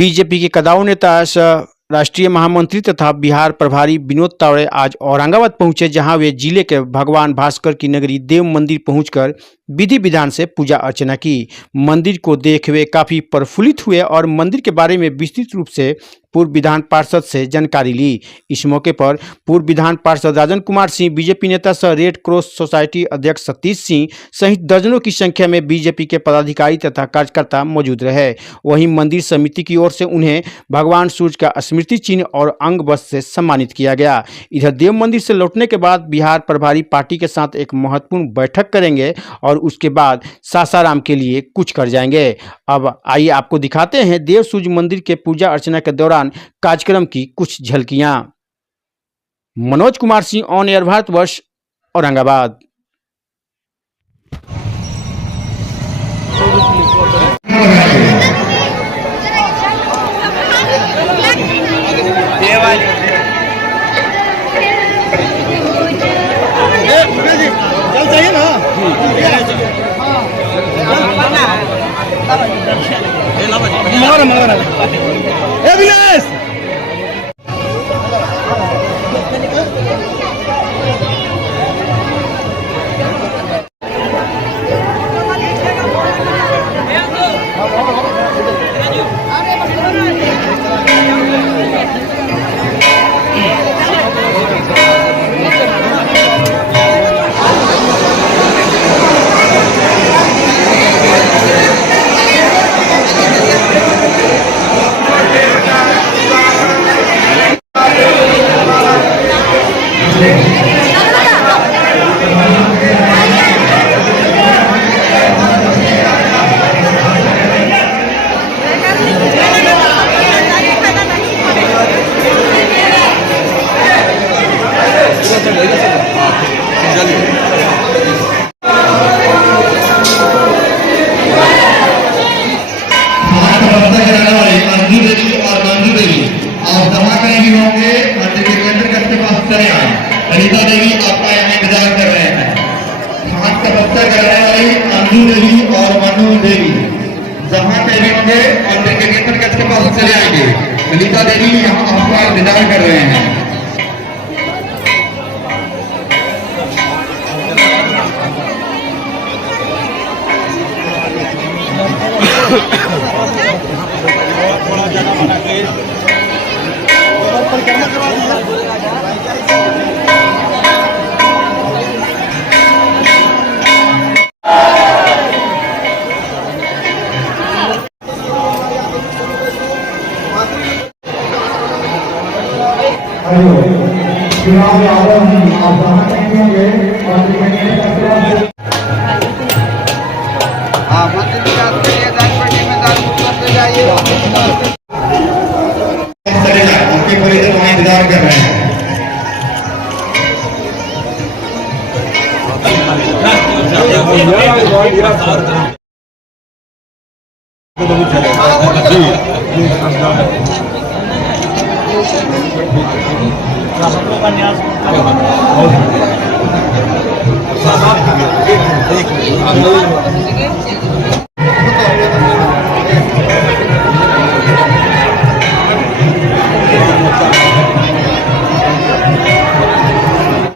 BJP के कदाऊ नेता राष्ट्रीय महामंत्री तथा बिहार प्रभारी विनोद तावड़े आज औरंगाबाद पहुंचे, जहां वे जिले के भगवान भास्कर की नगरी देव मंदिर पहुंचकर विधि विधान से पूजा अर्चना की। मंदिर को देख वे काफी प्रफुल्लित हुए और मंदिर के बारे में विस्तृत रूप से पूर्व विधान पार्षद से जानकारी ली। इस मौके पर पूर्व विधान पार्षद राजन कुमार सिंह, बीजेपी नेता सह रेड क्रॉस सोसाइटी अध्यक्ष सतीश सिंह सहित दर्जनों की संख्या में बीजेपी के पदाधिकारी तथा कार्यकर्ता मौजूद रहे। वहीं मंदिर समिति की ओर से उन्हें भगवान सूर्य का स्मृति चिन्ह और अंग वस्त्र से सम्मानित किया गया। इधर देव मंदिर से लौटने के बाद बिहार प्रभारी पार्टी के साथ एक महत्वपूर्ण बैठक करेंगे और उसके बाद सासाराम के लिए कुछ कर जाएंगे। अब आइए आपको दिखाते हैं देव सूर्य मंदिर के पूजा अर्चना के दौरान कार्यक्रम की कुछ झलकियां। Manoj Kumar Singh, on air Bharatvarsh, Aurangabad. ललिता देवी आपका यहाँ इंतजार कर रहे हैं। हाथ का बस्तर करने वाली अंजू देवी और मनु देवी जहाँ पे भी होंगे मंदिर के केंद्र कक्ष के पास चले आएंगे। ललिता देवी यहाँ आपका इंतजार कर रहे हैं। इंतजार कर रहे हैं। जी